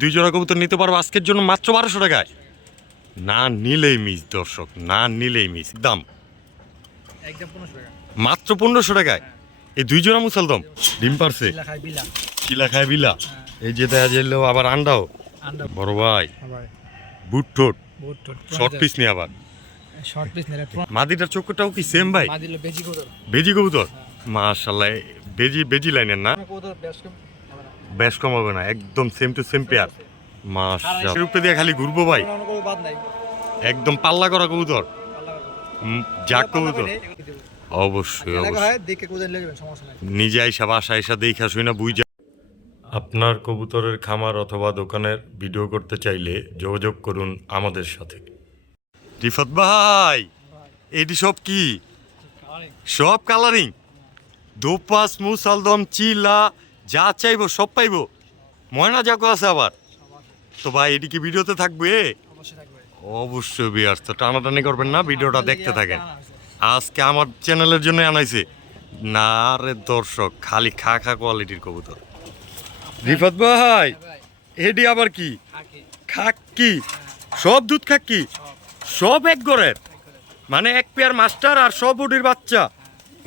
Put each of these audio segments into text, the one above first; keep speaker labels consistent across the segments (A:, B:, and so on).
A: দুই জোড়া কবুতর নিতে পারব আজকের জন্য মাত্র বারোশো টাকায়। না নিলেই মিস দর্শক না নিলেই মিস দাম? মাত্র পনেরোশো টাকায়? এই দুই জোড়া মুসালদম ডিম পারছে? চিলা খায় বিলা। এই যে দেখা যাইলো আবার আন্ডাও?
B: আন্ডা
A: বড় ভাই। বুট ঠোঁট? শর্ট পিস নিয়ে আবার?
B: পিস
A: মাদিটার চোখটাও কি সেম ভাই?
B: বেজি
A: কবুতর। মাশাল্লাহ বেজি বেজি লাইনের না?
B: বেশ কম
A: হবে না একদম সেম টু সেম পেয়ার মাশাল্লাহ রূপে দিয়ে খালি ঘুরবো ভাই। একদম পাল্লা করা কবুতর। যাক কবুতর। অবশ্যই নিজে আইসা বাসা আইসা দেখা শুই না বুঝা। আপনার কবুতরের খামার অথবা দোকানের ভিডিও করতে চাইলে যোগাযোগ করুন আমাদের সাথে। রিফাত ভাই এটি সব কি? সব কালারিং দোপাস মুসালদম চিলা যা চাইব সব পাইবো। ময়না যাকো আছে আবার। তো ভাই এটি কি ভিডিওতে থাকবে?
B: অবশ্যই
A: বিয়ার্স তো টানাটানি করবেন না ভিডিওটা দেখতে থাকেন। আজকে আমার চ্যানেলের জন্য আনাইছে। না রে দর্শক খালি খা খা কোয়ালিটির কবুতর। রিফাত ভাই এডি আবার কি? খাক। কি সব দুধ খাক? কি সব এক গড়ের মানে এক পেয়ার মাস্টার আর সব ওটির বাচ্চা।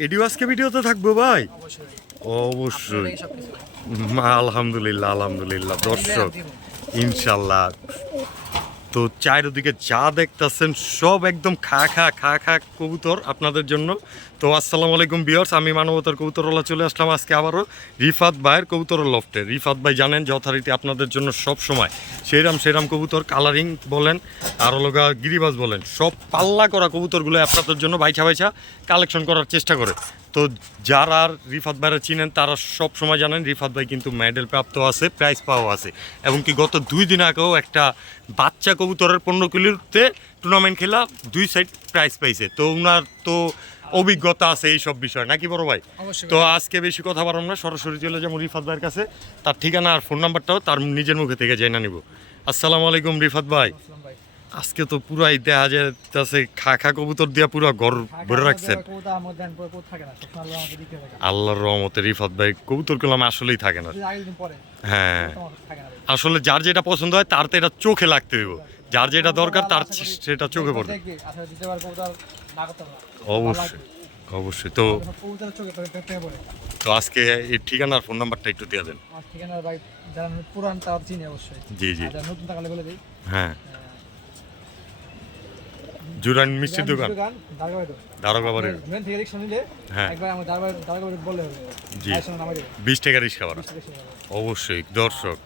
A: এডিও আজকে ভিডিওতে থাকব ভাই।
B: অবশ্যই।
A: মা, আলহামদুলিল্লাহ আলহামদুলিল্লাহ। দর্শক ইনশাল্লাহ। তো চারিদিকে যা দেখতেছেন সব একদম খা খা খা খা কবুতর আপনাদের জন্য। তো আসসালামু আলাইকুম বিয়ার্স আমি মানবতার কবুতরওয়ালা চলে আসলাম। আজকে আবারও রিফাত ভাইয়ের কবুতর লফটে রিফাত ভাই জানেন যথারীতি আপনাদের জন্য সব সময় সেরাম সেরাম কবুতর কালারিং বলেন, আর লগা গিরিবাজ বলেন, সব পাল্লা করা কবুতরগুলো আপনাদের জন্য বাইছা বাইছা কালেকশন করার চেষ্টা করে। তো যারা আর রিফাত ভাইরা চিনেন, তারা সব সময় জানেন রিফাত ভাই কিন্তু মেডেল প্রাপ্ত আছে প্রাইজ পাওয়া আছে। এবং কি গত দুই দিন আগেও একটা বাচ্চা কবুতরের পনেরো কিলোতে টুর্নামেন্ট খেলা দুই সাইড প্রাইজ পাইছে। তো ওনার তো অভিজ্ঞতা আছে এই সব বিষয় নাকি বড় ভাই? তো আজকে বেশি কথা বাড়াম না সরাসরি চলে যাব রিফাত ভাইয়ের কাছে। তার ঠিকানা আর ফোন নাম্বারটাও তার নিজের মুখে থেকে জেনে নিব। আসসালামু আলাইকুম রিফাত ভাই। আজকে তো পুরাই দেখা যাচ্ছে খা খা কবুতর দিয়া পুরো ঘর ভরে রাখছেন। আল্লাহর রহমতে রিফাত ভাই কবুতর কলাম আসলেই থাকে না। হ্যাঁ। আসলে যার যেটা পছন্দ হয় তার তো এটা চোখে লাগতে হইব যার যেটা দরকার তার সেটা চোখে পড়বে। অবশ্যই অবশ্যই। তো তো আজকে এই ঠিকানার ফোন নাম্বারটা একটু দিয়ে দেন।
B: আমার ভাই যারা পুরান তার চিনি অবশ্যই।
A: জি জি।
B: নতুন বলে দিই।
A: হ্যাঁ। জুরান মিষ্টির দোকান।
B: দারগাবাড়ি।
A: হ্যাঁ। জি। বিশ টাকা রিক্সা ভাড়া। অবশ্যই দর্শক।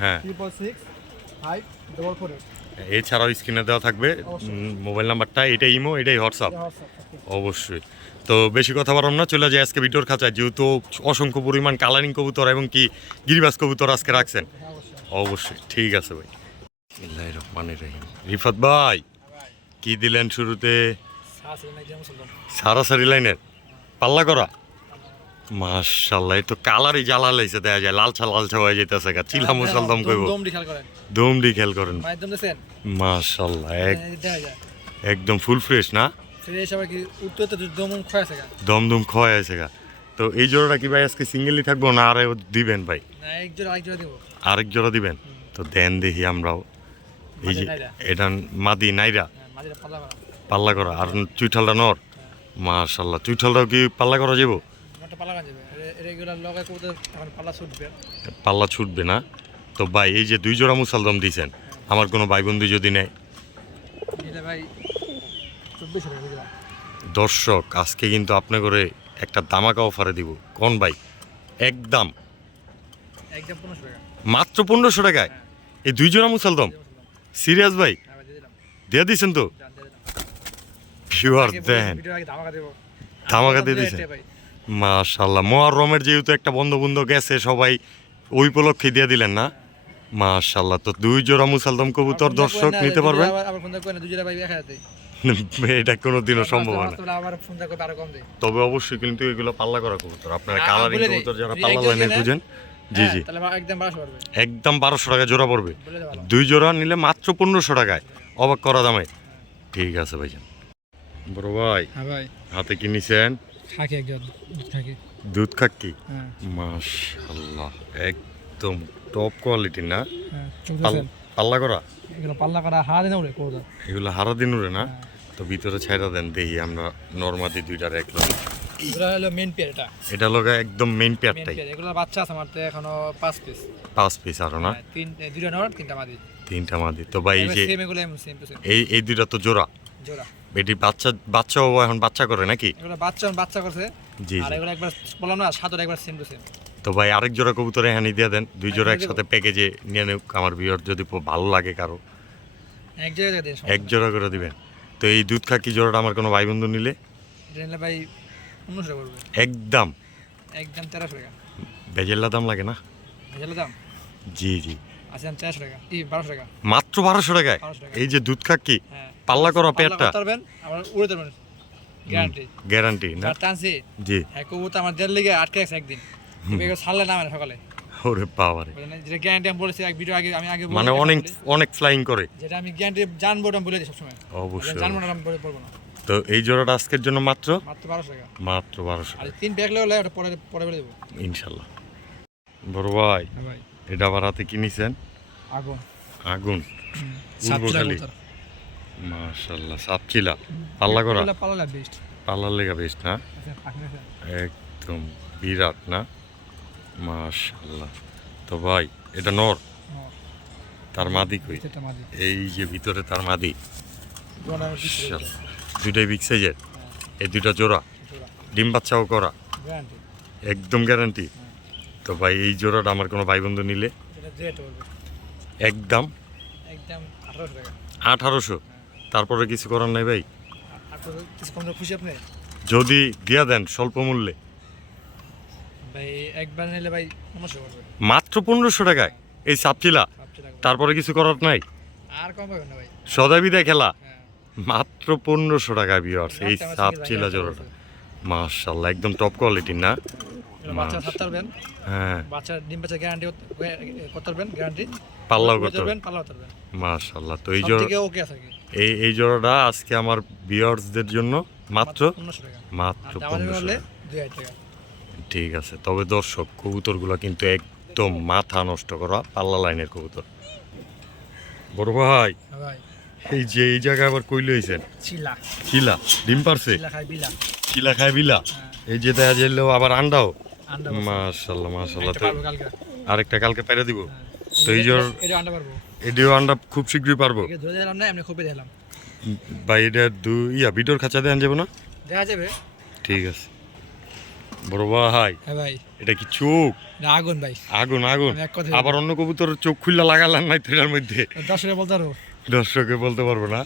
A: হ্যাঁ।
B: ফাইভ ডবল ফোর
A: এছাড়াও স্ক্রিনে দেওয়া থাকবে। মোবাইল নাম্বারটা এটাই ইমো এটাই হোয়াটসঅ্যাপ অবশ্যই। তো বেশি কথা বললাম না চলে যায় আজকে ভিডিওর খাঁচায়। যেহেতু অসংখ্য পরিমাণ কালারিং কবুতর এবং কি গিরিবাজ কবুতর আজকে রাখছেন।
B: হ্যাঁ অবশ্যই।
A: ঠিক আছে ভাই। বিসমিল্লাহির রহমানির রহিম। রিফাত ভাই কি দিলেন শুরুতে? সারাসারি লাইনের। পাল্লা করা। মাশাল্লাহ তো কালারই জ্বালা লাইছে দেখা যায় লালচা লালচা হয়ে যাইতেছে গা চিলা মুসাল দম কইব।
B: দমডি খেয়াল করেন।
A: দমডি খেল করেন। মাশাল্লাহ
B: যায়।
A: একদম ফুল ফ্রেশ না?
B: ফ্রেশ আবার কি উঠতে উঠতে দম
A: দম খয় আছে গা। তো এই জোড়াটা কি ভাই আজকে সিঙ্গেলই থাকব না আরে দিবেন ভাই?
B: না এক জোড়া আরেক জোড়া দিব।
A: আরেক জোড়া দিবেন? তো দেন দেখি আমরাও। এই যে এটা মাদি নাইরা?
B: হ্যাঁ, পাল্লা করা।
A: আর চুইঠালটা নর? মাশাল্লাহ চুইঠালটাও কি পাল্লা করা যাব
B: পাল্লা যাবে। রেগুলার লগাই করতে তখন পাল্লা ছুটবে।
A: পাল্লা ছুটবে না। তো ভাই এই যে দুই জোড়া মুসালদম দিছেন আমার কোনো ভাই বন্ধু যদি নেয়?
B: ভাই
A: দর্শক আজকে কিন্তু আপনি করে একটা দামাকা অফারে দিব। কোন ভাই? একদম। মাত্র পনেরোশো টাকায়? এই দুই জোড়া মুসালদম? সিরিয়াস ভাই?
B: হ্যাঁ দিয়ে দিলাম।
A: দিয়ে দিছেন তো? পিওর দেন।
B: ধামাকা
A: দিয়ে
B: ভাই।
A: মাশাল্লাহ মহারমের যেহেতু একটা বন্ধ বন্ধ গেছে সবাই ওই উপলক্ষে দিয়ে দিলেন না? মাশাল্লাহ তো দুই জোড়া মুসালদম কবুতর দর্শক নিতে পারবেন। এটা কোনোদিনও সম্ভব না। তবে অবশ্যই কিন্তু এগুলো পাল্লা করা কবুতর। আপনারা কালারিং কবুতর যারা পাল্লা লাইনে খুঁজেন জি
B: হ্যাঁ,
A: জি।
B: একদম বারোশো পারবে।
A: একদম বারোশো টাকা জোড়া পড়বে। দুই জোড়া নিলে মাত্র পনেরোশো টাকায়। অবাক করা দামে। ঠিক আছে ভাইজান। বড় ভাই
B: হ্যাঁ ভাই,
A: হাতে কি নিছেন?
B: খাকি একজন, দুধ খাকি।
A: দুধ খাক্কি
B: হ্যাঁ,
A: মাশাল্লাহ একদম টপ কোয়ালিটি না?
B: হ্যাঁ
A: পাল্লা করা?
B: এগুলো পাল্লা করা হাত দিনে উড়ে কবুতর
A: এগুলো হারা দিন উড়ে না? তো ভিতরে ছাইরা দেন দেখি আমরা নর্মাদি দুইটা রাখলাম
B: এগুলো হলো মেন পেয়ার এটা।
A: এটা লগা একদম মেইন পেয়ারটাই
B: পেয়ার এগুলো বাচ্চা আছে আমার তো এখনও পাঁচ পিস
A: পাঁচ পিস আরও না?
B: তিন দুইটা নর তিনটা মাদি।
A: তিনটা মাদি। তো ভাই এই যে
B: সেম এগুলো সেম
A: এই এই দুইটা তো জোড়া?
B: জোড়া।
A: এটি বাচ্চা বাচ্চাও এখন বাচ্চা করে নাকি?
B: এগুলো বাচ্চা বাচ্চা করছে।
A: জি
B: আর এগুলো একবার বললাম না সাতটা একবার সেম টু সেম
A: তো ভাই আরেক জোড়া কবুতর এখানে দিয়ে দেন। দুই জোড়া একসাথে প্যাকেজে নিয়ে নেব আমার বিয়র যদি ভালো লাগে কারও।
B: এক জায়গায় দিন
A: এক জোড়া করে দিবেন। তো এই দুধ খাকি জোড়াটা আমার কোনো ভাই বন্ধু নিলে
B: ভাই
A: একদম।
B: একদম তেরোশো টাকা।
A: বেজেল্লা দাম লাগে না?
B: বুঝলে দাম?
A: জি জি।
B: আছে চারশো টাকা। ই বারোশো টাকা।
A: মাত্র বারোশো টাকায়?
B: 1200 টাকা।
A: এই যে দুধ খাকি?
B: হ্যাঁ।
A: পাল্লা করা পেয়ারটা
B: করতে পারবেন আবার উড়ে পারবেন গ্যারান্টি
A: গ্যারান্টি না?
B: টানছি।
A: জি।
B: হ্যাঁ কবুতর আমার দেড় লিগে আটকে গেছে একদিন। এগুলো ছাড়লে না মানে সকালে।
A: ওরে বাবারে।
B: বুঝলেন? যেটা গ্যারান্টি আমি বলেছি এক ভিডিও আগে আমি আগে
A: মানে অনেক অনেক ফ্লাইং করে।
B: যেটা আমি গ্যারান্টি জানব ওটা আমি বলে দিই সবসময়।
A: অবশ্যই
B: জানব না আমি বলে বলব না।
A: তো এই জোড়াটা আজকের জন্য মাত্র?
B: মাত্র বারোশো টাকা।
A: মাত্র বারোশো
B: আর তিন ব্যাগ লেগে ওটা পরে পরে বলে দেবো।
A: ইনশাল্লাহ। বড় ভাই
B: হ্যাঁ
A: এটা আবার হাতে কিনেছেন?
B: আগুন।
A: আগুন। খালি। মাশাল্লাহ সাপচিলা পাল্লা করা?
B: পাল্লা বেস্ট
A: পাল্লার লেগা বেশ না?
B: আচ্ছা
A: একদম বিরাট না? মাশাল্লাহ তো ভাই এটা নর? তার মাদি কই? এই যে ভিতরে তার মাদি। মাশাল্লাহ। বিগ সাইজের এই দুইটা জোড়া? ডিম বাচ্চাও করা? একদম গ্যারান্টি তো ভাই এই জোড়াটা আমার কোনো ভাই বন্ধু নিলে? একদম?
B: আঠারোশো
A: তারপরে কিছু করার নাই ভাই।
B: খুশি আপনি?
A: যদি দিয়া দেন স্বল্প মূল্যে।
B: ভাই একবার নিলে ভাই
A: মাত্র পনেরোশো টাকায়? এই সাপচিলা তারপরে কিছু করার নাই?
B: আর কম না ভাই।
A: সদাই বিদায় খেলা?
B: হ্যাঁ।
A: মাত্র পনেরোশো টাকা বিয়ার্স এই সাপচিলা জোড়াটা। মাশাল্লাহ একদম টপ কোয়ালিটির না?
B: বাচ্চা
A: হ্যাঁ।
B: বাচ্চা ডিম বাচ্চা গ্যারান্টি করতে পারবেন? গ্যারান্টি
A: পাল্লাও করতে
B: পারবেন। পাল্লাও করতে পারবেন।
A: মাশাল্লাহ তো এই জোড়া
B: ওকে আছে
A: এই এই জোড়াটা আজকে আমার বিয়ার্সদের জন্য মাত্র মাত্র পনেরোশো ঠিক আছে তবে দর্শক কবুতরগুলো কিন্তু একদম মাথা নষ্ট করা পাল্লা লাইনের কবুতর। বড় ভাই এই যে এই জায়গায় আবার কইলে হয়েছেন
B: চিলা।
A: চিলা ডিম পারছে?
B: চিলা
A: খায় বিলা।
B: হ্যাঁ।
A: এই যে দেখা যাইলো আবার আন্ডাও?
B: আন্ডা
A: মাশাল্লাহ মাশাল্লাহ আরেকটা কালকে পাইরে দিব?
B: হ্যাঁ।
A: তো এই
B: পারব।
A: এডিও আন্ডা খুব শীঘ্রই পারব।
B: একে ধরে দিলাম না এমনি খুবই দিলাম
A: বা এটা দু ইয়া বিটোর খাঁচা দেন যাব না?
B: দেখা যাবে।
A: ঠিক আছে। বড় ভাই
B: হ্যাঁ ভাই।
A: এটা কি চোখ?
B: না আগুন ভাই।
A: আগুন আগুন। আবার অন্য কবুতর চোখ খুললা লাগালাম নাই তো এটার মধ্যে?
B: বলতে পারব?
A: দর্শকে বলতে পারব না?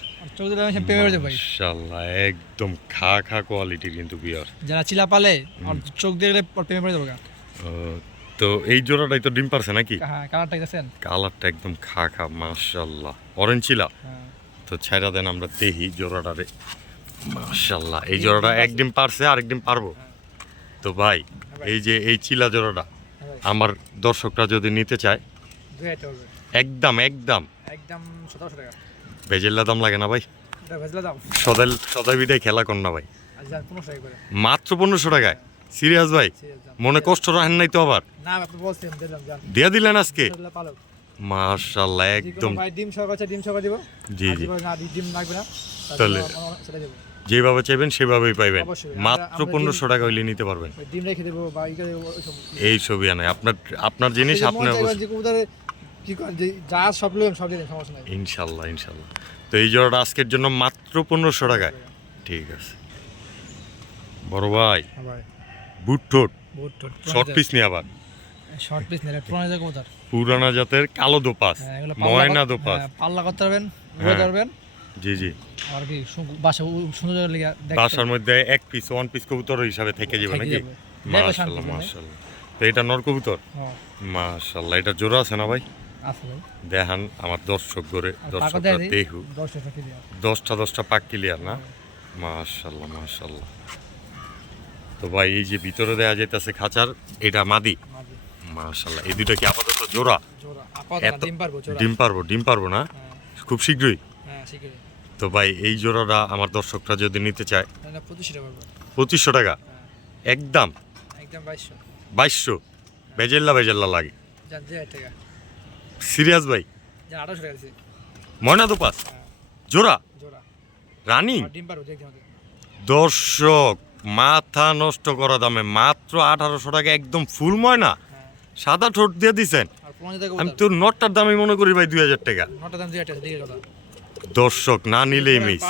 B: ভাই
A: একদম খা খা কোয়ালিটি কিন্তু বিয়ার।
B: যারা চিলা পালে আর চোখ গা।
A: তো এই জোড়াটাই তো ডিম পারছে নাকি?
B: হ্যাঁ কালারটা দেখছেন?
A: কালারটা একদম খা খা মাশাল্লাহ অরেঞ্জ ছিলা?
B: হ্যাঁ।
A: তো ছাইরা দেন আমরা দেহি দেখি জোড়াটারে। মাশাল্লাহ এই জোড়াটা এক ডিম পারছে আরেক ডিম পারব? তো ভাই এই যে এই চিলা জোড়াটা
B: হ্যাঁ
A: আমার দর্শকরা যদি নিতে চায়। একদম একদম।
B: একদম টাকা।
A: ভেজেল্লা দাম লাগে না ভাই? সদাই সদাই বিদায় খেলা কর না ভাই।
B: আর করে।
A: মাত্র পনেরোশো টাকায়? সিরিয়াস ভাই? মনে কষ্ট রাখেন নাই তো আবার? দিয়া দিলেন আজকে?
B: এগুলো
A: মাশাল্লাহ একদম।
B: ভাই ডিম সহকার আছে ডিম সহকার দিব।
A: জি জি।
B: না ডিম লাগবে না
A: তাহলে?
B: সেটা দেবো।
A: যেভাবে চাইবেন সেভাবেই পাইবেন। মাত্র পনেরোশো টাকা হইলে নিতে পারবেন। এই ছবি আনে। আপনার আপনার জিনিস
B: এই যে
A: আপনি
B: চাইবে
A: অবশ্যই-
B: যে কবুতরে কি করে যে যা সব লোক সব দিয়ে দেন, সমস্যা নাই।
A: ইনশাল্লাহ ইনশাল্লাহ তো এই জোড়াটা আজকের জন্য মাত্র পনেরোশো টাকায়। ঠিক আছে। বড় ভাই।
B: বহুত
A: শর্ট পিস নিয়ে আবার
B: শর্ট পিস নেই পুরনো জায়গা কবুতর।
A: পুরানা জাতের কালো দোপাস
B: হ্যাঁ,
A: ময়না দোপাস।
B: হ্যাঁ, পাল্লা করতে পারবেন
A: হ্যাঁ।
B: উড়ে পারবেন
A: জি জি।
B: আর কি বাসা সুন্দর লেগে দেখতে।
A: বাসার মধ্যে এক পিস ওয়ান পিস কবুতর হিসাবে থেকে যাবে নাকি?
B: করে।
A: মাশাল্লাহ তো এটা নর কবুতর? মাশাল্লাহ এটা জোড়া আছে না ভাই? দেখান আমার দর্শক করে দর্শকরা
B: আর।
A: দশটা দশটা পাক ক্লিয়ার না? মাশাল্লাহ মাশাল্লাহ তো ভাই এই যে ভিতরে দেয়া যাইতেছে খাঁচার এটা মাদি। মাশাল্লাহ এই দুটো কি আপাতত জোড়া?
B: ডিম পারব
A: ডিম পারব না?
B: হ্যাঁ,
A: খুব শীঘ্রই?
B: হ্যাঁ
A: তো ভাই এই জোড়াটা আমার দর্শকরা যদি নিতে চায় পঁচিশশো টাকা একদম?
B: একদম বাইশশো।
A: বেজেল্লা বেজেল্লা লাগে। সিরিয়াস ভাই? ময়না তো পাস
B: হ্যাঁ।
A: জোড়া? রানিং? দর্শক মাথা নষ্ট করা দামে মাত্র আঠারোশো টাকা একদম ফুল ময়না।
B: হ্যাঁ।
A: সাদা ঠোঁট দিয়ে দিছেন। আমি তোর নটটার দামই মনে করি ভাই দুই হাজার টাকা। দর্শক না নিলেই মিস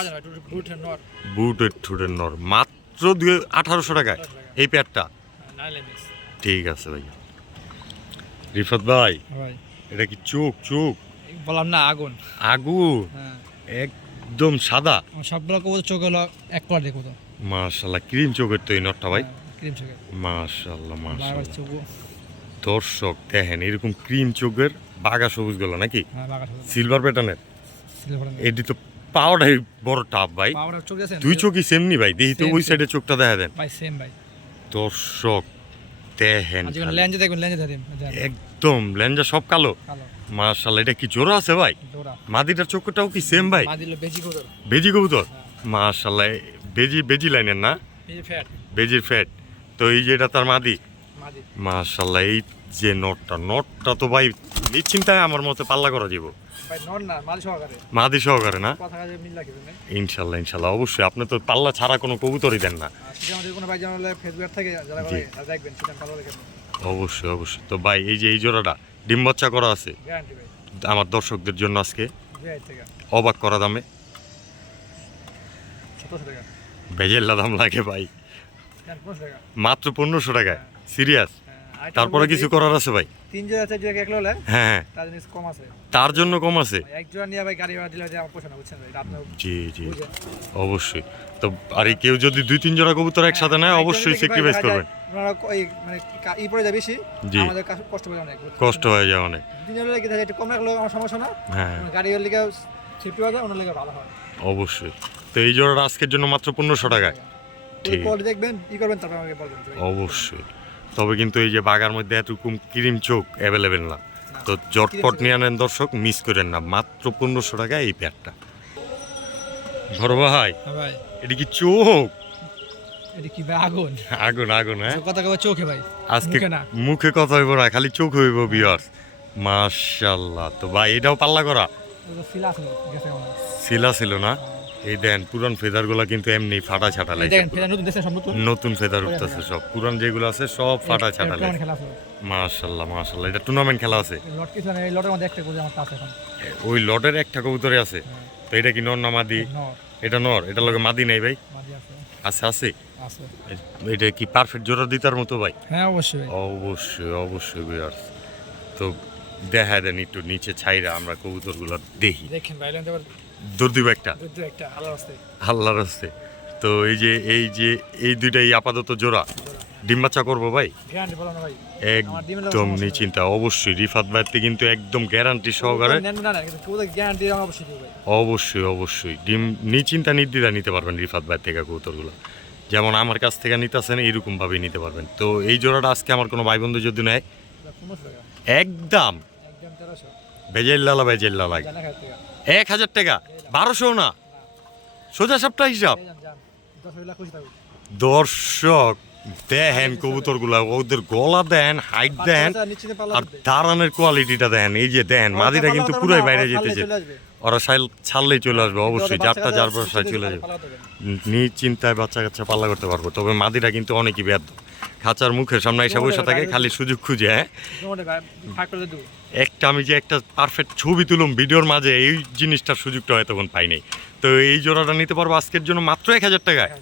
B: বুটের
A: ঠুটের নর। মাত্র দুই আঠারোশো টাকায়। এই প্যাডটা? ঠিক আছে ভাই। রিফাত ভাই
B: ভাই।
A: এটা কি চোখ? চোখ?
B: বললাম না আগুন।
A: আগু
B: হ্যাঁ।
A: একদম সাদা।
B: সবগুলো কবুতর চোখ হলো এক কালার দেখো তো
A: মাশাল্লাহ ক্রিম চোখের তো এই নটটা ভাই।
B: ক্রিম চোখের।
A: মাশাল্লাহ মাশাল্লাহ দর্শক দেখেন এরকম ক্রিম চোখের বাগা সবুজগুলো নাকি?
B: হ্যাঁ বাঘা
A: সিলভার প্যাটার্নের এটি তো পাওয়াটাই বড় টাপ ভাই। দুই চোখই সেমনি ভাই? দেখি তো ওই. সাইডে চোখটা দেখা দেন।
B: ভাই সেম ভাই।
A: দর্শক দেখেন একদম লেঞ্জা সব কালো। মাশাল্লাহ এটা কি জোড়া আছে ভাই? মাদিটার চোখটাও কি সেম ভাই? বেজি কবুতর?
B: হ্যাঁ।
A: মাশাল্লাহ বেজি বেজি লাইনের না? বেজির ফ্যাট। তো এই যে এটা তার মাদি? মাশাল্লাহ এই যে নটটা নটটা তো ভাই নিশ্চিন্তায় আমার মতে পাল্লা করা যাব মাদি সহকারে। না? ইনশাল্লাহ ইনশাল্লাহ অবশ্যই। আপনি তো পাল্লা ছাড়া কোনো কবুতরই দেন না। অবশ্যই অবশ্যই। তো ভাই এই যে এই জোড়াটা ডিম বাচ্চা করা আছে? আমার দর্শকদের জন্য আজকে। অবাক করা দামে।
B: টাকা।
A: ভেজেল্লা দাম লাগে ভাই।
B: হ্যাঁ পনেরোশো টাকা।
A: মাত্র পনেরোশো টাকায়। সিরিয়াস
B: হ্যাঁ,
A: তারপরে কিছু করার আছে ভাই?
B: তিন জোড়া চার জোড়া একলো হলে
A: হ্যাঁ হ্যাঁ।
B: তার জিনিস কম আছে।
A: তার জন্য কম আছে?
B: ভাই, এক জোড়া নিয়ে ভাই গাড়ি ভাড়া দিলে হয়তো আমার পোষা বুঝছেন ভাই?
A: জি জি। অবশ্যই। তো আর কেউ যদি দুই তিন জোড়া কবুতর একসাথে নেয় অবশ্যই স্যাক্রিফাইস করবেন
B: মানে ই পড়ে যায় বেশি আমাদের কষ্ট পড়ে অনেক
A: কষ্ট হয়ে যায় অনেক।
B: তিন জনের লেগে একটু কম রাখলেও আমার সমস্যা না।
A: হ্যাঁ।
B: গাড়ি হয়ে যায় ওনার লেগে ভালো হয়।
A: অবশ্যই। তো এই জোড়াটা আজকের জন্য মাত্র পনেরোশো টাকায়। ঠিক।
B: দেখবেন ই করবেন তারপর আমাকে বলবেন।
A: অবশ্যই। তবে কিন্তু এই যে বাগার মধ্যে এতরকম ক্রিম চোখ অ্যাভেলেবেল না। তো জটপট নিয়ে আনেন দর্শক মিস করেন না। মাত্র পনেরোশো টাকায় এই প্যাডটা বড় ভাই
B: হ্যাঁ
A: এটা কি চোখ?
B: এটা কি আগুন?
A: আগুন আগুন হ্যাঁ?
B: কথা কবে চোখে ভাই?
A: আজকে
B: মুখে
A: কথা হইব না খালি চোখ হইব বিয়ার্স মাশাল্লাহ তো ভাই এটাও পাল্লা করা? শিলা ছিল না? এই দেন পুরান ফেদারগুলা কিন্তু এমনি ফাটা ছাটা
B: ফেরা নতুন
A: ফেদার উঠতেছে সব। পুরান যেগুলো আছে সব ফাটা ছাটা
B: খেলা
A: মাশাল্লাহ মাশাল্লাহ এটা টুর্নামেন্ট খেলা আছে। ওই লটের একটা কবুতরে আছে। তো এটা কি নর না মাদি? এটা নর। এটা লগে মাদি নাই ভাই।
B: আছে।
A: আছে এটা কি পারফেক্ট জোড়া দিতার মতো ভাই?
B: হ্যাঁ অবশ্যই।
A: অবশ্যই অবশ্যই বিয়ার্স তো দেখা দেন একটু নিচে ছাইরা আমরা কবুতরগুলো দেখি।
B: দেখেন ভাই
A: দূর দিব একটা আল্লাহর হস্তে। তো এই যে এই যে এই দুইটাই আপাতত জোড়া। ডিম বাচ্চা করব ভাই? একদম নিশ্চিন্তা অবশ্যই। রিফাত ভাইতে কিন্তু একদম গ্যারান্টি সহকারে।
B: অবশ্যই
A: অবশ্যই ডিম নিশ্চিন্তা নির্দ্বিধা নিতে পারবেন রিফাত ভাই থেকে কবুতরগুলো। যেমন আমার কাছ থেকে নিতে নিতেছেন এইরকম ভাবেই নিতে পারবেন। তো এই জোড়াটা আজকে আমার কোনো ভাই বন্ধু যদি নেয় একদম। লাগে
B: জানা খাই টাকা
A: এক হাজার টাকা বারোশো না। সোজা সপ্তাহ হিসাব। দর্শক দেখেন কবুতরগুলা ওদের গলা দেন হাইট দেন আর দাঁড়ানোর কোয়ালিটিটা দেন। এই যে দেন মাদিটা কিন্তু পুরাই বাইরে যেতেছে। ওরা সাইল ছাড়লেই চলে আসবে অবশ্যই। যারটা যার ব্যবসায় চলে যাবে। নিজ চিন্তায় বাচ্চা কাচ্চা পাল্লা করতে পারব তবে মাদিরা কিন্তু অনেকই ব্যর্থ খাঁচার মুখের সামনে এসে বসে থাকে খালি সুযোগ খুঁজে হ্যাঁ? একটা আমি যে একটা পারফেক্ট ছবি তুলুম ভিডিওর মাঝে এই জিনিসটার সুযোগটা হয়তো তখন পাই নাই। তো এই জোড়াটা নিতে পারব আজকের জন্য মাত্র এক হাজার টাকায়।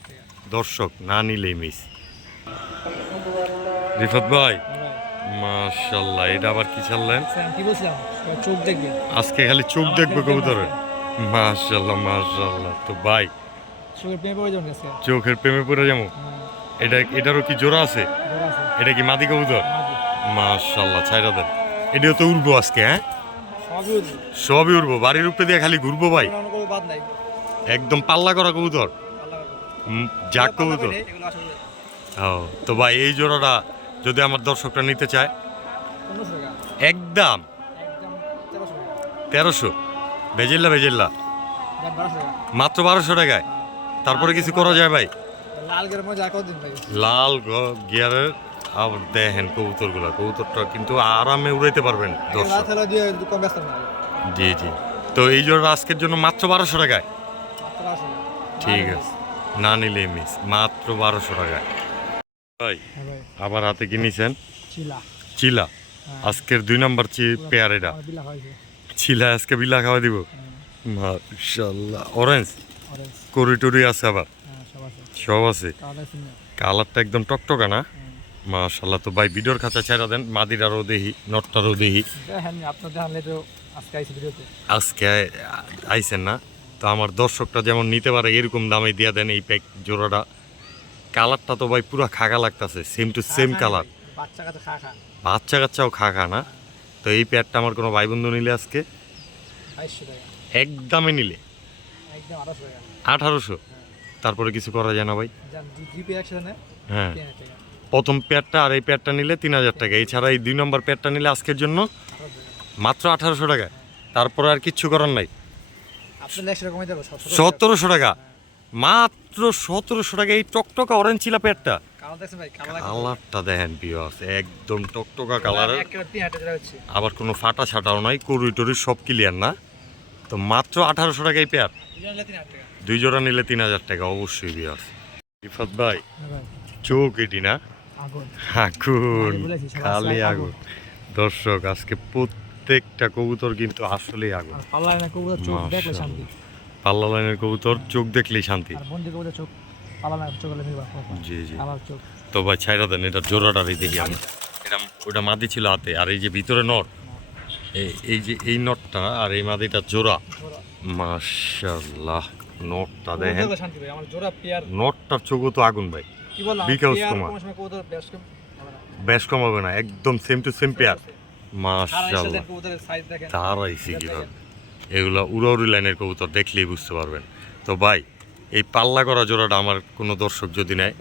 A: দর্শক না নিলেই মিস রিফাত ভাই মাশাল্লাহ এটা আবার কি ছাড়লেন?
B: কি বলছিলাম? চোখ দেখবে।
A: আজকে খালি চোখ দেখবে কবুতরে মাশাল্লাহ মাশাল্লাহ তো ভাই
B: চোখের প্রেমে পড়ে আজকে
A: চোখের প্রেমে পড়ে যাব? এটা এটারও কি জোড়া আছে? এটা কি মাদি কবুতর? মাশাল্লাহ ছাইরা দেন। এটাও তো উড়বো আজকে হ্যাঁ?
B: সবই
A: উড়বো। বাড়ির উপরে দিয়ে খালি ঘুরবো ভাই। একদম পাল্লা করা কবুতর। যাক কবুতর। ও তো ভাই এই জোড়াটা যদি আমার দর্শকরা নিতে চায়? একদম।
B: তেরোশো
A: ভেজেল্লা ভেজেল্লা। মাত্র বারোশো টাকায়? তারপরে কিছু করা যায় ভাই?
B: লাল আর
A: গিয়ারের আবার দেখেন কবুতরগুলো কবুতরটা কিন্তু আরামে উড়াইতে পারবেন জি জি। তো এই জন্য আজকের জন্য মাত্র বারোশো টাকায়। ঠিক আছে। না নিলে মিস মাত্র বারোশো টাকায়। ভাই
B: হ্যাঁ
A: আবার হাতে কি নিছেন?
B: চিলা।
A: চিলা। আজকের দুই নম্বর চি পেয়ার এটা চিলা আজকে বিলা খাওয়া দিব। মার্শাল্লাহ অরেঞ্জ
B: অরেঞ্জ
A: করি টরি আছে আবার।
B: হ্যাঁ সব আছে।
A: কালারটা একদম টকটকা না? মাশাল্লাহ তো ভাই ভিডিওর খাঁচা ছেড়া দেন মাদিরারও দেখি নটটারও
B: তো আজকে আইসি
A: আইসেন না? তো আমার দর্শকটা যেমন নিতে পারে এরকম দামে দিয়ে দেন এই প্যাক জোড়াটা। কালারটা তো ভাই পুরো খাগা লাগতাছে সেম টু সেম কালার
B: বাচ্চা
A: কাচ্চাও খা খা না? তো এই প্যাডটা আমার কোনো ভাই বন্ধু নিলে আজকে?
B: বাইশশো টাকা।
A: একদমে নিলে আঠারোশো? তারপরে কিছু করা যায় না ভাই। হ্যাঁ। প্রথম প্যাডটা আর এই প্যাডটা নিলে তিন হাজার টাকা। এছাড়া এই দুই নম্বর প্যাডটা নিলে আজকের জন্য মাত্র আঠারোশো টাকা। তারপরে আর কিচ্ছু করার নাই। সতেরোশো টাকা। মাত্র সতেরোশো টাকা এই টকটকা অরেঞ্জ ছিলা প্যাডটা
B: কালার
A: কালারটা দেখেন বিয়াস একদম টকটকা
B: হচ্ছে।
A: আবার কোনো ফাটা ছাটাও নাই করুই টরুই সব ক্লিয়ার না। তো মাত্র আঠারোশো টাকা এই দুই জোড়া নিলে তিন হাজার টাকা অবশ্যই বিয়াস রিফাত ভাই চোখ এটি না?
B: আগুন।
A: খালি আগুন। দর্শক আজকে প্রত্যেকটা কবুতর কিন্তু আসলেই আগুন।
B: পাল্লা
A: লাইনের কবুতর চোখ দেখলেই শান্তি। জি জি। তো ভাই ছাইরা দেন এটা জোড়াটারই দেখি আমি। এটা ওটা মাদি ছিল হাতে আর এই যে ভিতরে নট এই এই যে এই নটটা আর এই মাদিটা জোড়া। মাশাল্লাহ নটটা দেখেন। নটটার চোখও তো আগুন ভাই।
B: পেয়ার
A: তোমার।
B: কোনো সময় কবুতর বেশ কম হবে না।
A: একদম same to same pair.
B: Size দেখেন।
A: তারাইছি কীভাবে। এগুলা উড়াউড়ি লাইনের কবুতর দেখলেই বুঝতে পারবেন। তো ভাই এই পাল্লা করা জোড়াটা আমার কোনো দর্শক যদি নেয়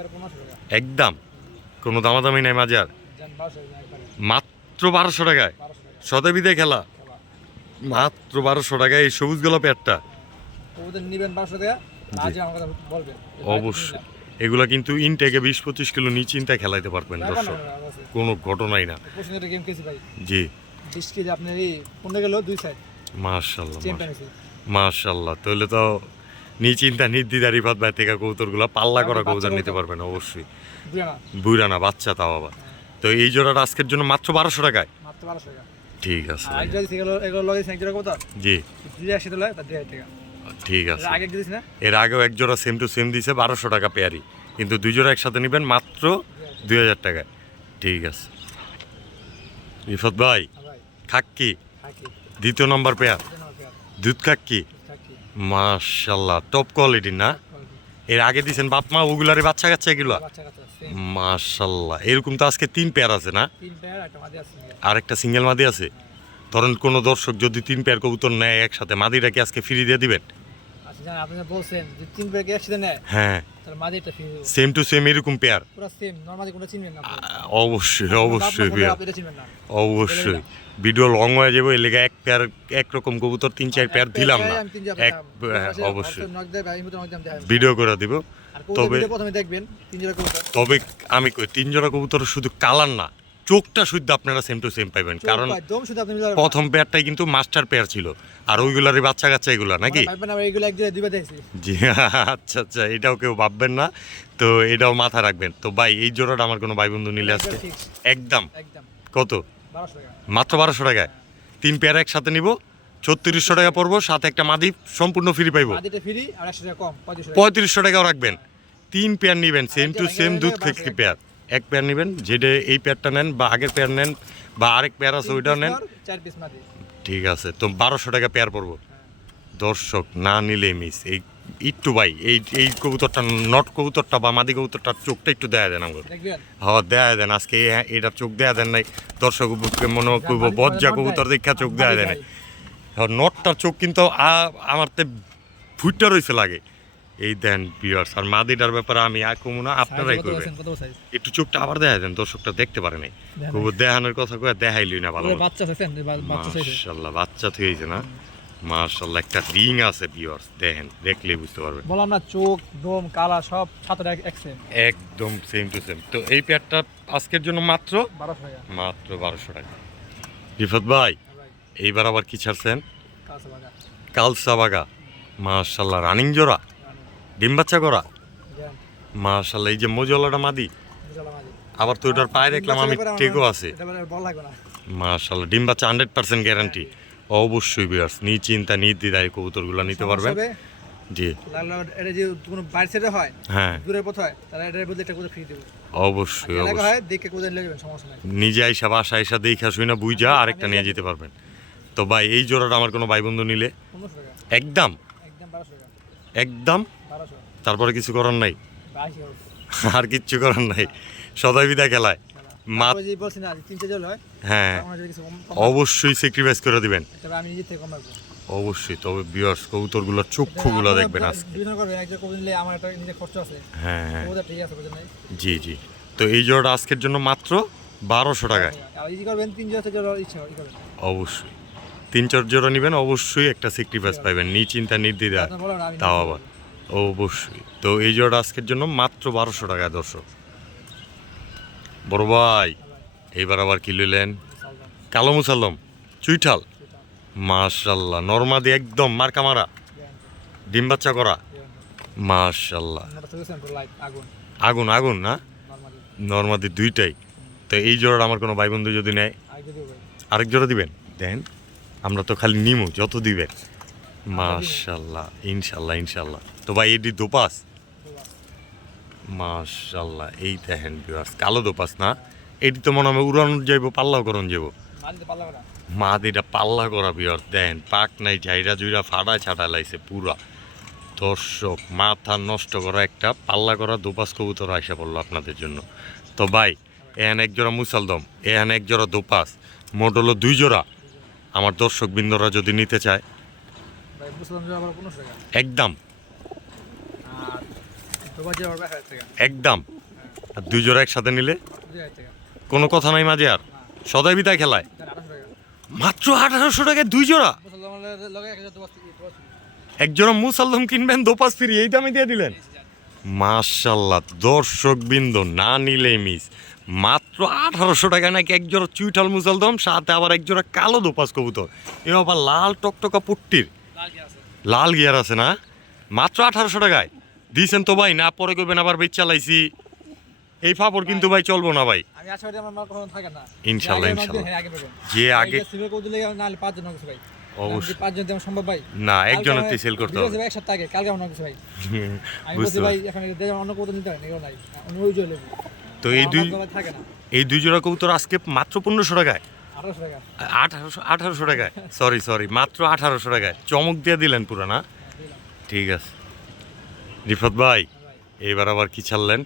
A: একদম। কোনো দামাদামি নাই
B: একবারে।
A: মাত্র বারোশো টাকায়।
B: টাকা।
A: খেলা। মাত্র বারোশো টাকায় এই সবুজ গোলাপি একটা
B: নিবেন আজ বলবেন
A: অবশ্যই। এগুলা কিন্তু ইনটেকে বিশ পঁচিশ কিলো ইনটা খেলাইতে পারবেন দর্শক। কোনো ঘটনাই না।
B: গেম খেয়েছি ভাই।
A: জি।
B: বিশ কেজি আপনার এই পনেরো গেল দুই সাইড
A: মার্শাল্লাহ মার্শাল্লাহ তাহলে তো নিচিন্তা নির্দিদারি ভাত ভাই থেকে কবুতরগুলো পাল্লা করা কবুতর নিতে পারবেন অবশ্যই। বুড়া না। বাচ্চা তাও আবার। তো এই জোড়াটা আজকের জন্য মাত্র বারোশো টাকায়? ঠিক আছে জি।
B: টাকা
A: ঠিক আছে।
B: আগে দিয়েছি না?
A: এর আগেও এক জোড়া সেম টু সেম দিছে বারোশো টাকা পেয়ারি কিন্তু দুই জোড়া একসাথে নেবেন মাত্র দুই হাজার টাকায়। ঠিক আছে। রিফত ভাই
B: হ্যাঁ
A: খাক্কি দ্বিতীয় নম্বর পেয়ার দুধ খাক্কি
B: থাকি
A: মাশাল্লাহ টপ কোয়ালিটির না? এর আগে দিছেন বাপ মা ওগুলারে বাচ্চা কাচ্চা এগুলো? মাশাল্লাহ এরকম তো আজকে তিন পেয়ার আছে না?
B: তিন পেয়ার একটা মাদি আছে।
A: আর একটা সিঙ্গেল মাদি আছে? ধরেন কোনো দর্শক যদি তিন পেয়ার কবুতর নেয় একসাথে মাদিটা কি আজকে ফ্রি দিয়ে দিবেন?
B: আপনি বলছেন যে তিন পেয়ার কি একসাথে নেয়
A: হ্যাঁ। সেম টু সেম এরকম পেয়ার
B: পুরো সেম নর্মালি কোনো চিনবেন না
A: অবশ্যই অবশ্যই পেয়ার
B: আপনি চিনবেন না।
A: অবশ্যই। ভিডিও লং হয়ে যাবে এই লেগে এক পেয়ার একরকম কবুতর তিন চার পেয়ার দিলাম না। এক অবশ্যই। ভিডিও করে দিব। তবে- তবে আমি কই তিন জোড়া কবুতর শুধু কালার না চোখটা শুদ্ধ আপনারা সেম টু সেম পাইবেন। কারণ প্রথম পেয়ারটাই কিন্তু মাস্টার পেয়ার ছিল। আর ওইগুলারই বাচ্চা কাচ্চা এগুলা নাকি? জি আচ্ছা আচ্ছা এটাও কেউ ভাববেন না। তো এটাও মাথা রাখবেন। তো ভাই এই জোড়াটা আমার কোনো ভাই বন্ধু নিলে আসছে একদম? কত? মাত্র বারোশো টাকায়। তিন পেয়ার একসাথে নিব। ছত্রিশশো টাকা পড়ব সাথে একটা মাদি সম্পূর্ণ ফ্রি পাইবো।
B: পঁয়ত্রিশশো
A: টাকাও রাখবেন। তিন পেয়ার নিবেন সেম টু সেম দুধ
B: বারোশো
A: পেয়ার এক পেয়ার নিবেন যেটা এই পেয়ারটা নেন বা আগের পেয়ার নেন বা আরেক পেয়ার আছে
B: তিন
A: ওইটাও নেন। ঠিক আছে তো বারোশো টাকা পেয়ার পড়ব। দর্শক না নিলে মিস এই একটু ভাই এই এই কবুতরটা নট কবুতরটা বা মাদি কবুতরটার চোখটা একটু দেয়া দেন আমার হ্যাঁ দেয়া দেন। আজকে এটা চোখ দেয়া দেন নাই। দর্শক মনে করব বজ্জা কবুতর। দেখা চোখ দেয়া দেয়
B: নাই।
A: হ্যাঁ নটটার চোখ কিন্তু আমার তে ফুটটা রয়েছে লাগে। এই দেন বিয়ার্স আর মাদিটার ব্যাপারে আমি আর কমু না আপনারাই করবেন? একটু চোখটা আবার দেখা দেন দর্শকটা দেখতে পারে নাই। কবু দেখানোর কথা কয়ে দেখাইলি না ভালো। মাশাল্লাহ বাচ্চা থেকেছে না। মার্শাল্লাহ একটা রিং আছে ভিউয়ার্স দেখেন দেখলেই বুঝতে পারবেন।
B: বললাম না চোখ দম কালা সব সাতটা এক সেম
A: একদম সেম টু সেম তো এই পেয়ারটা আজকের জন্য মাত্র?
B: বারোশো টাকা।
A: মাত্র বারোশো টাকা। রিফত ভাই এইবার আবার কি ছাড়ছেন?
B: কাঁচা বাগা
A: কালসা বাগা মার্শাল্লাহ রানিং জোড়া? ডিম বাচ্চা করা? মার্শাল্লাহ এই যে মজলাটা মাদি। আবার তো ওটার পায়ে দেখলাম আমি টেকও আছে।
B: না।
A: মার্শাল্লাহ ডিম বাচ্চা হান্ড্রেড পার্সেন্ট গ্যারান্টি অবশ্যই বিয়ার্স নি চিন্তা নির্দ্বিধায় কবুতরগুলো নিতে পারবেন। জি।
B: এটা যে কোনো বাইরে সাইডে হয়
A: হ্যাঁ।
B: দূরের পথ হয় তাহলে এটার বদলে একটা কোথাও ফ্রি দেবো।
A: অবশ্যই অবশ্যই।
B: দেখে কোথায় নিয়ে সমস্যা নাই।
A: নিজে আইসা বাসা আইসা দেখা শুই না বুঝা আরেকটা নিয়ে যেতে পারবেন। তো ভাই এই জোড়াটা আমার কোনো ভাই বন্ধু নিলে একদম?
B: একদম বারোশো টাকা
A: একদম
B: বারোশো
A: তারপরে কিছু করার নাই। আর কিচ্ছু করার নাই। সদাই বিদায় খেলায়।
B: হয়
A: হ্যাঁ। অবশ্যই স্যাক্রিফাইস করে দিবেন। অবশ্যই তবে বিয়ার্স কবুতরগুলোর চক্ষুগুলো দেখবেন আজকে। হ্যাঁ হ্যাঁ। জি জি। তো এই জোড়াটা আজকের জন্য মাত্র বারোশো টাকায়।
B: ই করবেন
A: অবশ্যই। তিন চার জোড়া নেবেন অবশ্যই একটা স্যাক্রিফাইস পাবেন নি চিন্তা
B: আমি
A: তাও আবার। অবশ্যই। তো এই জোড়াটা আজকের জন্য মাত্র বারোশো টাকায় দর্শক। বড় ভাই এইবার আবার কি লইলেন? কালো মুসাল্লম চুইঠাল। মাশাল্লাহ নর্মাদি একদম মার্কা মারা। ডিম বাচ্চা করা। মাশাল্লাহ
B: আগুন
A: আগুন না? নর্মাদি দুইটাই। তো এই জোড়াটা আমার কোনো ভাই বন্ধু যদি নেয় আরেক জোড়া দিবেন? দেন আমরা তো খালি নিমু যত দিবেন। মাশাল্লাহ ইনশাল্লাহ ইনশাল্লাহ তো ভাই এটি দোপাস? মাশাল্লাহ এই দেখেন বিয়ার্স কালো দোপাস না? এটি তো মনে হয় উড়ানো যাইব পাল্লাও করন যাব
B: মাঝে পাল্লা করা।
A: মা দিটা পাল্লা করা বিয়ার্স দেন পাক নাই ঝাইরা জুইরা ফাড়া ছাটা লাইছে পুরা। দর্শক মাথা নষ্ট করা একটা পাল্লা করা দোপাস কবুতর আইসা পড়ল আপনাদের জন্য। তো ভাই এখান এক জোড়া মুসালদম এখান এক জোড়া দোপাস মোট হলো দুই জোড়া। আমার দর্শক বিন্দুরা যদি নিতে চায়
B: ভাই বুঝলাম যে আবার পনেরোশো টাকা
A: একদম। একদম। আর দুই জোড়া একসাথে নিলে? কোনো কথা নাই মাঝে আর। সদাই বিদায় খেলায়? মাত্র আঠারোশো টাকায় দুই জোড়া?
B: এক
A: জোড়া মুসালদম কিনবেন দোপাস ফিরি এই দামে দিয়ে দিলেন। মাশাল্লাহ দর্শক বিন্দু না নিলে মিস। মাত্র আঠারোশো টাকা নাকি এক জোড়া চুইঠাল মুসালদম সাথে আবার এক জোড়া কালো দোপাস কবুতর। এ আবার লাল টকটকা পুট্টির।
B: লাল
A: গিয়ার আছে না? মাত্র আঠারোশো টাকায়। দিয়েছেন তো ভাই না পরে করবেন আবার বেচ চালাইছি এই ফাপড় কিন্তু ভাই চলবো না ভাই। ইনশাল্লাহ,
B: যে আগে
A: ইনশাল্লাহ। যে আগে
B: না
A: একজনের তুই সেল করতে হবে।
B: এক সপ্তাহ আগে। কালকে কিছু ভাই।
A: বুঝতে
B: ভাই এখন অন্য কোথাও নিতে হয় এগুলো নাই।
A: তো এই দুই এই দুই জোড়া কবুতর আজকে মাত্র পনেরোশো টাকায়।
B: আঠারোশো
A: আঠারোশো টাকায়? সরি সরি মাত্র আঠারোশো টাকায়। চমক দিয়ে দিলেন পুরো না ঠিক আছে। রিফত ভাই এইবার আবার কি ছাড়লেন?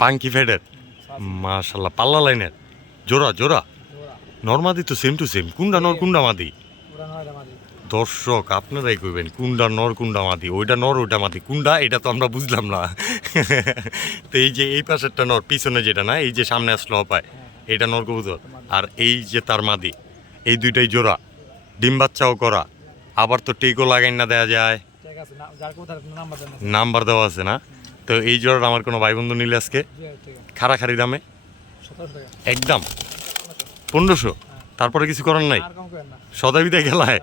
A: পাঙ্কি ফেডের? মাশাল্লাহ পাল্লা লাইনের। জোড়া জোড়া? নর্মাদি তো সেম টু সেম কুন্ডা নর কুন্ডা মাদি? দর্শক আপনারাই কইবেন কুন্ডা নর কুন্ডা মাদি। ওইটা নর ওইটা মাদি। কুন্ডা এটা তো আমরা বুঝলাম না। তো এই যে এই পাশেরটা নর পিছনে যেটা না এই যে সামনে আসলো পায় এটা নর কবুতর আর এই যে তার মাদি এই দুইটাই জোড়া। ডিম বাচ্চাও করা। আবার তো টেকও লাগাই না দেওয়া যায়।
B: নাম্বার
A: দেওয়া আছে না। তো এই জোড়াটা আমার কোনো ভাই বন্ধু নিলে আজকে? খাড়াখাড়ি দামে? একদম। পনেরোশো? তারপরে কিছু করার নাই?
B: কম করেন
A: খেলায়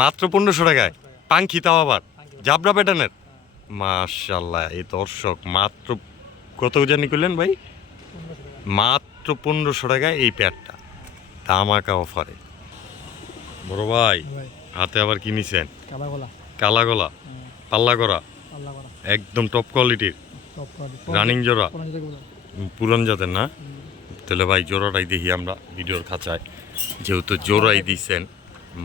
A: মাত্র পনেরোশো টাকায়? পাঙ্খি তাও আবার? জাবরা প্যাটার্নের মাশাল্লাহ এই দর্শক মাত্র কত জানি করলেন ভাই? মাত্র পনেরোশো টাকায় এই প্যাডটা ধামাকা অফারে। বড় ভাই হাতে আবার কি নিছেন?
B: কালা গলা
A: পাল্লা করা একদম টপ কোয়ালিটির রানিং জোড়া। পুরান জাতের না? তাহলে ভাই জোড়াটাই দেখি আমরা ভিডিওর খাঁচায়। যেহেতু জোড়াই দিছেন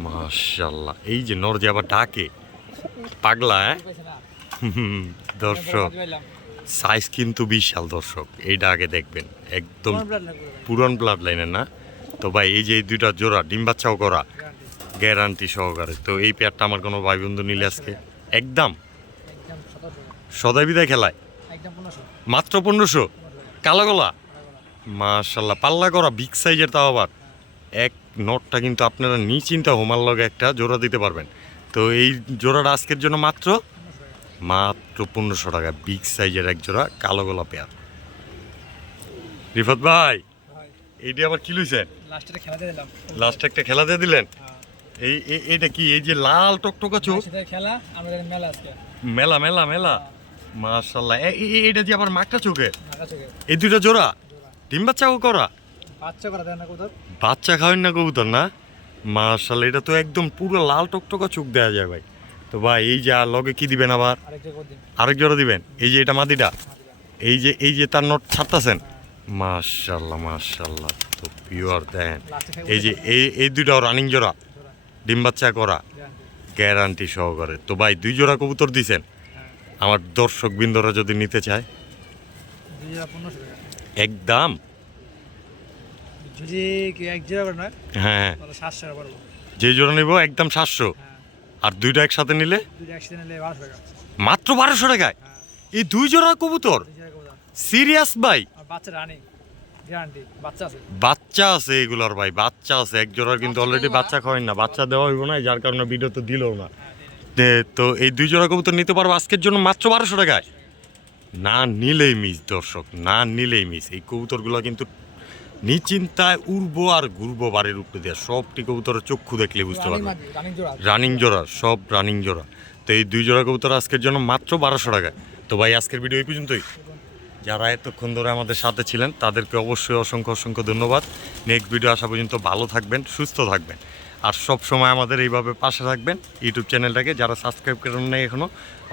A: মাশাল্লাহ এই যে নর যে আবার ডাকে। পাগলা হ্যাঁ? দর্শক।
B: পাইলাম
A: সাইজ কিন্তু বিশাল দর্শক। এইটা আগে দেখবেন। একদম পুরন ব্লাড লাইনের না? তো ভাই এই যে এই দুইটা জোড়া ডিম বাচ্চাও করা
B: গ্যারান্টি
A: সহকারে। তো এই পেয়ারটা আমার কোনো ভাই বন্ধু নিলে আজকে? একদম।
B: একদম
A: সদাই বিদায় খেলায়? মাত্র পনেরোশো? কালো গলা? মাশাল্লাহ পাল্লা করা বিগ সাইজের তাও আবার। এক নটটা কিন্তু আপনারা নিশ্চিন্তা হোমার লগে একটা জোড়া দিতে পারবেন। তো এই জোড়াটা আজকের জন্য মাত্র মাত্র পনেরোশো টাকা বিগ সাইজের এক জোড়া কালো গোলা পেয়ার। রিফাত ভাই এইটি আবার কি লইছেন?
B: লাস্টে দিয়ে
A: একটা খেলা দিয়ে দিলেন?
B: হ্যাঁ।
A: এই এইটা কি এই যে লাল টকটকা চোখ
B: খেলা আমাদের মেলা আজকে।
A: মেলা মেলা মেলা। মাশাল্লাহ। এ- এ- এইটা যে আবার মাকটা চোখে? এই দুইটা জোড়া? ডিম বাচ্চাও করা?
B: বাচ্চা করা দেয় না কোথাও
A: বাচ্চা খাওয়েন না কবুতর না? মার্শাল্লাহ এটা তো একদম পুরো লাল টকটকা চোখ দেওয়া যায় ভাই। তো ভাই এই যে আর লগে কি দিবেন আবার?
B: আরেক
A: জোড়া দিবেন? এই যে এটা মাদিটা এই যে এই যে তার নট ছাড়তেছেন? মাশাল্লাহ মাশাল্লাহ তো পিওর দেন। এই যে এই এই দুইটাও রানিং জোড়া ডিম বাচ্চা করা গ্যারান্টি সহকারে। তো ভাই দুই জোড়া কবুতর দিছেন? আমার দর্শক বৃন্দরা যদি নিতে চায়। একদম
B: যদি এক করে
A: হ্যাঁ
B: পড়ব
A: যে জোড়া নিব একদম সাতশো।
B: হ্যাঁ
A: আর দুইটা একসাথে নিলে? মাত্র বারোশো টাকায়?
B: হ্যাঁ।
A: এই দুই জোড়া কবুতর। সিরিয়াস ভাই?
B: বাচ্চা আছে।
A: বাচ্চা আছে এগুলোর ভাই বাচ্চা আছে। এক জোড়ার কিন্তু অলরেডি বাচ্চা খাওয়াই না। বাচ্চা দেওয়া হইব না যার কারণে ভিডিও তো দিলও না। তো এই দুই জোড়া কবুতর নিতে পারব আজকের জন্য মাত্র বারোশো টাকায়? না নিলেই মিস দর্শক না নিলেই মিস এই কবুতরগুলো কিন্তু নিশ্চিন্তায় উর্ব আর ঘুরবো বাড়ির উপরে দিয়ে। সবটি কবুতরের চক্ষু দেখলে বুঝতে পারবে রানিং জোড়া। সব রানিং জোড়া। তো এই দুই জোড়া কবুতর আজকের জন্য মাত্র বারোশো টাকা তো ভাই আজকের ভিডিও এই পর্যন্তই। যারা এতক্ষণ ধরে আমাদের সাথে ছিলেন তাদেরকে অবশ্যই অসংখ্য অসংখ্য ধন্যবাদ। নেক্সট ভিডিও আসা পর্যন্ত ভালো থাকবেন সুস্থ থাকবেন। আর সব সময় আমাদের এইভাবে পাশে থাকবেন। ইউটিউব চ্যানেলটাকে যারা সাবস্ক্রাইব করেন নাই এখনও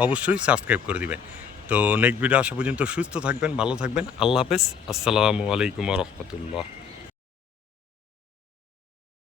A: অবশ্যই সাবস্ক্রাইব করে দিবেন। তো নেক্সট ভিডিও আসা পর্যন্ত সুস্থ থাকবেন ভালো থাকবেন। আল্লাহ হাফেজ। আসসালামু আলাইকুম রহমতুল্লাহ।